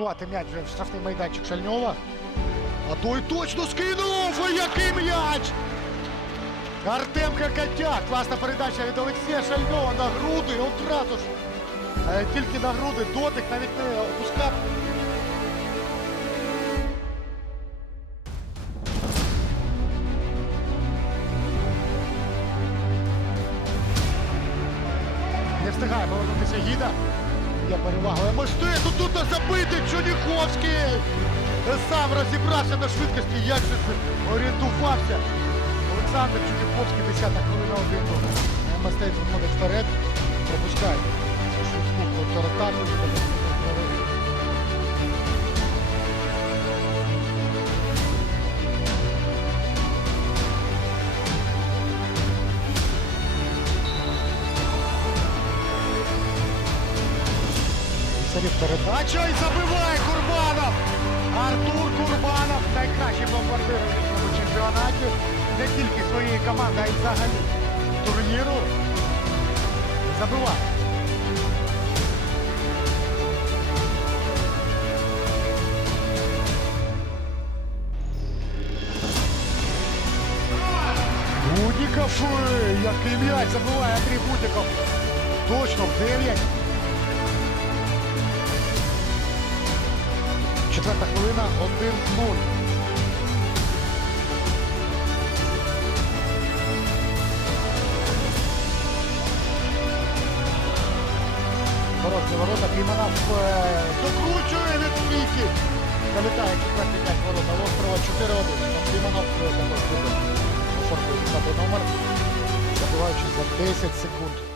Бувати м'яч вже в штрафний майданчик Шальньова. А той точно скинув! Ой, який м'яч! Артем Кокотяк. Класна передача від Олексія Шальнова на груди. Одразу ж. Е, Тільки на груди дотик, навіть не опускав. Не встигає повернутися гіда. Але Мостей тут тут забити Чуніховський. Сам розібрався на швидкості. Як же орієнтувався. Олександр Чуніховський, 10 хвилина 1 Мастей виходить вперед. Пропускає швидку контратаку. Писарів передача і забиває Курбанов! Артур Курбанов найкращий бомбардир у чемпіонаті. Не тільки своєї команди, а й взагалі турніру. Забиває. Будіков, ой, який м'яч забиває Андрій Будіков. Точно в 9. Четверта хвилина 1-0. Дорожні ворота Кліманов е, докручує від стійки. Залітає четвертий м'яч ворота острова 4-1. Там Кліманов е, також буде оформлює 10 номер, забиваючи за 10 секунд.